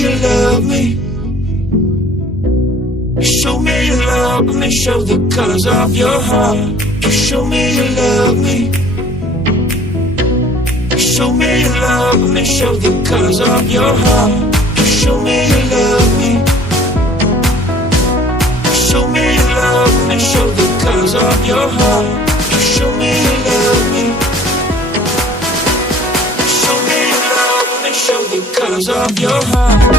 you love me. Show me your love, let me show the colors of your heart. Show me you love me. Show me your love, let me show the colors of your heart. Show me you love me. Show me your love, let me show the colors of your heart. Show me you love me. Show me your love, let me show the colors of your heart.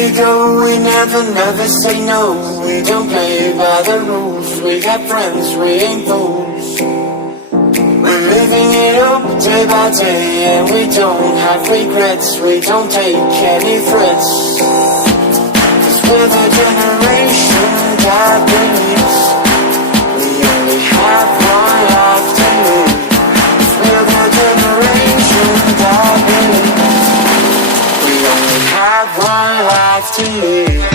we go, we never say no. We don't play by the rules. We got friends, we ain't fools. We're living it up day by day, and we don't have regrets. We don't take any threats. 'Cause we're the generation that believes we only have one life to live. 'Cause we're the generation that believes we only have one life to live.